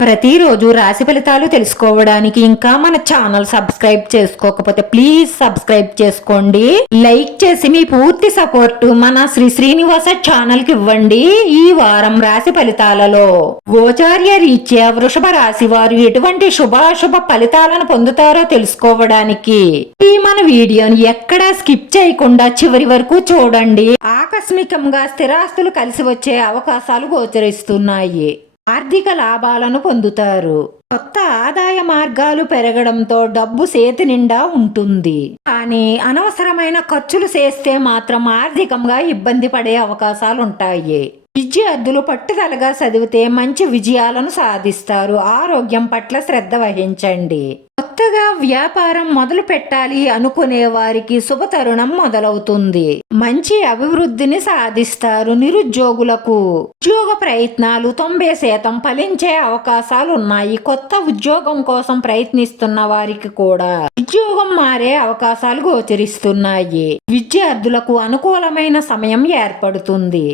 ప్రతిరోజు రాశి ఫలితాలు తెలుసుకోవడానికి ఇంకా మన ఛానల్ సబ్స్క్రైబ్ చేసుకోకపోతే ప్లీజ్ సబ్స్క్రైబ్ చేసుకోండి. లైక్ చేసి మీ పూర్తి సపోర్ట్ మన శ్రీ శ్రీనివాస ఛానల్కి ఇవ్వండి ఈ వారం రాశి ఫలితాలలో. గోచార్య రీత్యా వృషభ రాశి వారు ఎటువంటి శుభాశుభ ఫలితాలను పొందుతారో తెలుసుకోవడానికి ఈ మన వీడియోని ఎక్కడా స్కిప్ చేయకుండా చివరి వరకు చూడండి. ఆకస్మికంగా స్థిరాస్తులు కలిసి వచ్చే అవకాశాలు గోచరిస్తున్నాయి. ఆర్థిక లాభాలను పొందుతారు. కొత్త ఆదాయ మార్గాలు పెరగడంతో డబ్బు చేతి నిండా ఉంటుంది. కానీ అనవసరమైన ఖర్చులు చేస్తే మాత్రం ఆర్థికంగా ఇబ్బంది పడే అవకాశాలు ఉంటాయి విద్యార్థులు పట్టుదలగా చదివితే మంచి విజయాలను సాధిస్తారు. ఆరోగ్యం పట్ల శ్రద్ధ వహించండి. కొత్తగా వ్యాపారం మొదలు పెట్టాలి అనుకునే వారికి శుభ తరుణం మొదలవుతుంది. మంచి అభివృద్ధిని సాధిస్తారు నిరుద్యోగులకు. ఉద్యోగ ప్రయత్నాలు తొంభై శాతం ఫలించే అవకాశాలు ఉన్నాయి కొత్త ఉద్యోగం కోసం ప్రయత్నిస్తున్న వారికి కూడా ఉద్యోగం మారే అవకాశాలు గోచరిస్తున్నాయి. విద్యార్థులకు అనుకూలమైన సమయం ఏర్పడుతుంది.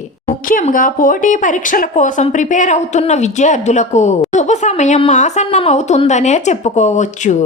ముఖ్యంగా పోటీ పరీక్షల కోసం ప్రిపేర్ అవుతున్న విద్యార్థులకు శుభ సమయం ఆసన్నం అవుతుందనే చెప్పుకోవచ్చు.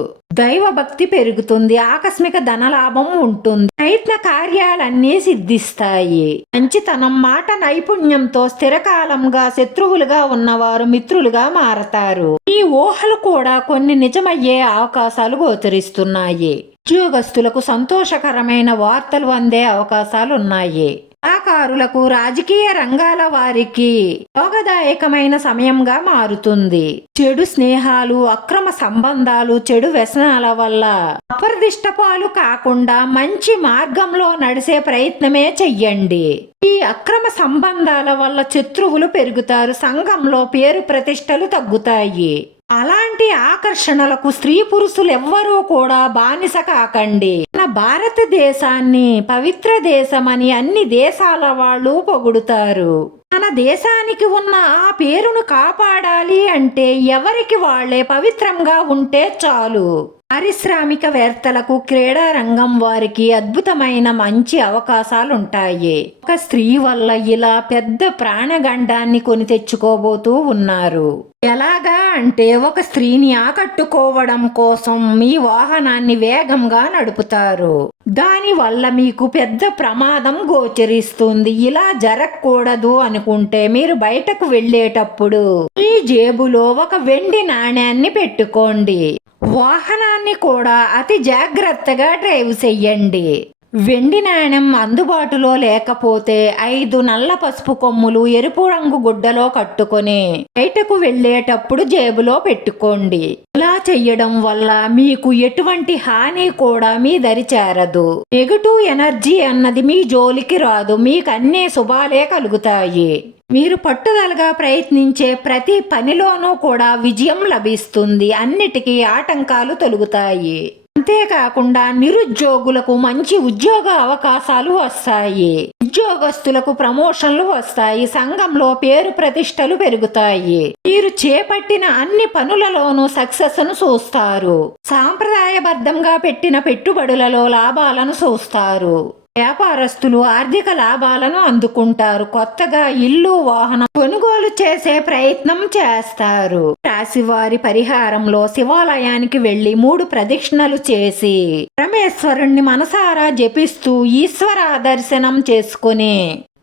దైవ భక్తి పెరుగుతుంది ఆకస్మిక ధనలాభం ఉంటుంది ప్రయత్న కార్యాలన్నీ సిద్ధిస్తాయి. మంచితనం మాట నైపుణ్యంతో స్థిరకాలంగా శత్రువులుగా ఉన్నవారు మిత్రులుగా మారతారు. ఈ ఊహలు కూడా కొన్ని నిజమయ్యే అవకాశాలు గోచరిస్తున్నాయి. ఉద్యోగస్తులకు సంతోషకరమైన వార్తలు అందే అవకాశాలు ఉన్నాయి కళాకారులకు రాజకీయ రంగాల వారికి యోగదాయకమైన సమయంగా మారుతుంది. చెడు స్నేహాలు అక్రమ సంబంధాలు చెడు వ్యసనాల వల్ల అపరిదిష్టపాలు కాకుండా మంచి మార్గంలో నడిసే ప్రయత్నమే చెయ్యండి. ఈ అక్రమ సంబంధాల వల్ల శత్రువులు పెరుగుతారు సంఘంలో పేరు ప్రతిష్టలు తగ్గుతాయి. అలాంటి ఆకర్షణలకు స్త్రీ పురుషులు ఎవ్వరూ కూడా బానిస కాకండి. మన భారతదేశాన్ని పవిత్ర దేశమని అన్ని దేశాల వాళ్ళు పొగుడుతారు. మన దేశానికి ఉన్న ఆ పేరును కాపాడాలి అంటే ఎవరికి వాళ్ళే పవిత్రంగా ఉంటే చాలు. పారిశ్రామికవేత్తలకు క్రీడా రంగం వారికి అద్భుతమైన మంచి అవకాశాలు ఉంటాయి ఒక స్త్రీ వల్ల ఇలా పెద్ద ప్రాణగండాన్ని కొని తెచ్చుకోబోతూ ఉన్నారు. ఎలాగా అంటే ఒక స్త్రీని ఆకట్టుకోవడం కోసం మీ వాహనాన్ని వేగంగా నడుపుతారు. దాని వల్ల మీకు పెద్ద ప్రమాదం గోచరిస్తుంది. ఇలా జరగకూడదు అనుకుంటే మీరు బయటకు వెళ్ళేటప్పుడు మీ జేబులో ఒక వెండి నాణ్యాన్ని పెట్టుకోండి. వాహనాన్ని కూడా అతి జాగ్రత్తగా డ్రైవ్ చెయ్యండి. వెండి నాణ్యం అందుబాటులో లేకపోతే ఐదు నల్ల పసుపు కొమ్ములు ఎరుపు రంగు గుడ్డలో కట్టుకొని బయటకు వెళ్ళేటప్పుడు జేబులో పెట్టుకోండి. ఇలా చెయ్యడం వల్ల మీకు ఎటువంటి హాని కూడా మీ దరి చేరదు. నెగటివ్ ఎనర్జీ అన్నది మీ జోలికి రాదు. మీకు అన్ని శుభాలే కలుగుతాయి. మీరు పట్టుదలగా ప్రయత్నించే ప్రతి పనిలోనూ కూడా విజయం లభిస్తుంది. అన్నిటికీ ఆటంకాలు తొలుగుతాయి. అంతేకాకుండా నిరుద్యోగులకు మంచి ఉద్యోగ అవకాశాలు వస్తాయి. ఉద్యోగస్తులకు ప్రమోషన్లు వస్తాయి. సంఘంలో పేరు ప్రతిష్టలు పెరుగుతాయి. మీరు చేపట్టిన అన్ని పనులలోనూ సక్సెస్ను చూస్తారు. సాంప్రదాయబద్ధంగా పెట్టిన పెట్టుబడులలో లాభాలను చూస్తారు. వ్యాపారస్తులు ఆర్థిక లాభాలను అందుకుంటారు. కొత్తగా ఇల్లు వాహనం కొనుగోలు చేసే ప్రయత్నం చేస్తారు. రాశివారి పరిహారంలో శివాలయానికి వెళ్ళి మూడు ప్రదక్షిణలు చేసి పరమేశ్వరుణ్ణి మనసారా జపిస్తూ ఈశ్వర దర్శనం చేసుకుని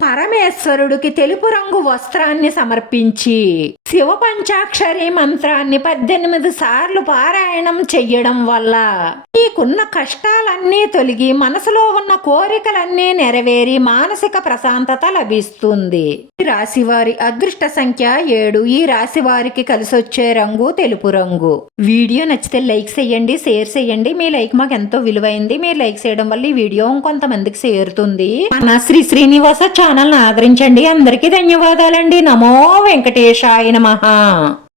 పరమేశ్వరుడికి తెలుపు రంగు వస్త్రాన్ని సమర్పించి శివ పంచాక్షరి మంత్రాన్ని పద్దెనిమిది సార్లు పారాయణం చెయ్యడం వల్ల మీకున్న కష్టాలన్నీ తొలగి మనసులో ఉన్న కోరికలన్నీ నెరవేరి మానసిక ప్రశాంతత లభిస్తుంది. ఈ రాశి వారి అదృష్ట సంఖ్య ఏడు. ఈ రాశి వారికి కలిసొచ్చే రంగు తెలుపు రంగు. వీడియో నచ్చితే లైక్ చేయండి షేర్ చేయండి మీ లైక్ మాకు ఎంతో విలువైంది. మీరు లైక్ చేయడం వల్ల ఈ వీడియో ఇంకొంతమందికి చేరుతుంది. మన శ్రీ శ్రీనివాస ఛానల్ ఆదరించండి. అందరికీ ధన్యవాదాలండి. నమో వెంకటేశాయ నమః